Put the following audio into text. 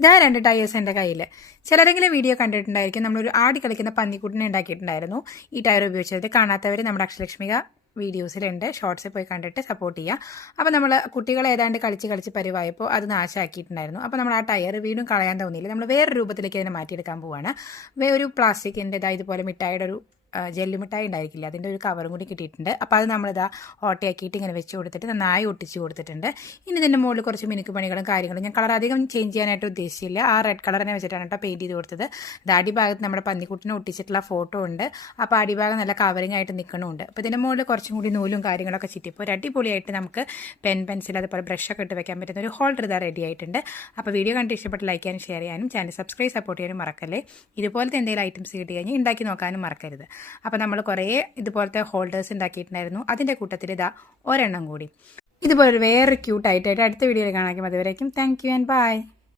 ഇതാ 2 ടയേഴ്സ് എൻ്റെ കയ്യിൽ. ചിലരെങ്കിലും വീഡിയോ കണ്ടിട്ടുണ്ടായിരിക്കും. നമ്മളൊരു ആടി കളിക്കുന്ന പന്നിക്കുട്ടിനെ ഉണ്ടാക്കിയിട്ടുണ്ടായിരുന്നു ഈ ടയർ ഉപയോഗിച്ചത്. കാണാത്തവർ നമ്മുടെ അക്ഷലക്ഷ്മിക വീഡിയോസിലുണ്ട്, ഷോർട്സിൽ പോയി കണ്ടിട്ട് സപ്പോർട്ട് ചെയ്യുക. അപ്പോൾ നമ്മൾ കുട്ടികൾ ഏതാണ്ട് കളിച്ച് പരിവായപ്പോൾ അത് നാശമാക്കിയിട്ടുണ്ടായിരുന്നു. അപ്പോൾ നമ്മൾ ആ ടയർ വീണ്ടും കളയാൻ തോന്നിയില്ല. നമ്മൾ വേറെ രൂപത്തിലേക്ക് അതിനെ മാറ്റിയെടുക്കാൻ പോവുകയാണ്. ഒരു പ്ലാസ്റ്റിക്കിൻ്റെ ഇതുപോലെ മിഠായിയുടെ ഒരു ജെല്ലി മിഠായി ഉണ്ടായിരിക്കില്ല, അതിൻ്റെ ഒരു കവറും കൂടി കിട്ടിയിട്ടുണ്ട്. അപ്പോൾ അത് നമ്മളിതാ ഓട്ടയാക്കിയിട്ട് ഇങ്ങനെ വെച്ച് കൊടുത്തിട്ട് നന്നായി ഒട്ടിച്ച് കൊടുത്തിട്ടുണ്ട്. ഇനി ഇതിൻ്റെ മുകളിൽ കുറച്ച് മിനുക്ക് പണികളും കാര്യങ്ങളും. ഞാൻ കളർ അധികം ചേഞ്ച് ചെയ്യാനായിട്ട് ഉദ്ദേശിച്ചില്ല. ആ റെഡ് കളറിനെ വെച്ചിട്ടാണ് കേട്ടോ പെയിൻറ്റ് ചെയ്ത് കൊടുത്തത്. ഇത് അടിഭാഗത്ത് നമ്മുടെ പന്നിക്കുട്ടിനെ ഒട്ടിച്ചിട്ടുള്ള ഫോട്ടോ ഉണ്ട്. അപ്പോൾ അടിഭാഗം നല്ല കവറിങ് ആയിട്ട് നിൽക്കണമുണ്ട്. അപ്പോൾ ഇതിൻ്റെ മുകളിൽ കുറച്ചും കൂടി നൂലും കാര്യങ്ങളൊക്കെ ചുറ്റിപ്പോൾ ഒരു അടിപൊളിയായിട്ട് നമുക്ക് പെൻസിൽ അതുപോലെ ബ്രഷൊക്കെ ഇട്ട് വെക്കാൻ പറ്റുന്ന ഒരു ഹോൾഡർ ഇതാ റെഡി ആയിട്ടുണ്ട്. അപ്പോൾ വീഡിയോ കണ്ട് ഇഷ്ടപ്പെട്ട് ലൈക്ക് ചെയ്യാനും ഷെയർ ചെയ്യാനും ചാനൽ സബ്സ്ക്രൈബ് സപ്പോർട്ട് ചെയ്യാനും മറക്കല്ലേ. ഇതുപോലത്തെ എന്തെങ്കിലും ഐറ്റംസ് കിട്ടി കഴിഞ്ഞാൽ ഉണ്ടാക്കി നോക്കാനും മറക്കരുത്. അപ്പോൾ നമ്മൾ കുറേ ഇതുപോലത്തെ ഹോൾഡേഴ്സ് ഉണ്ടാക്കിയിട്ടുണ്ടായിരുന്നു. അതിൻ്റെ കൂട്ടത്തിൽ ഇതാ ഒരെണ്ണം കൂടി ഇതുപോലെ വേറെ ക്യൂട്ടായിട്ട് അടുത്ത വീഡിയോയിൽ കാണാം. അതുവരേക്കും താങ്ക് യു ആൻഡ് ബൈ.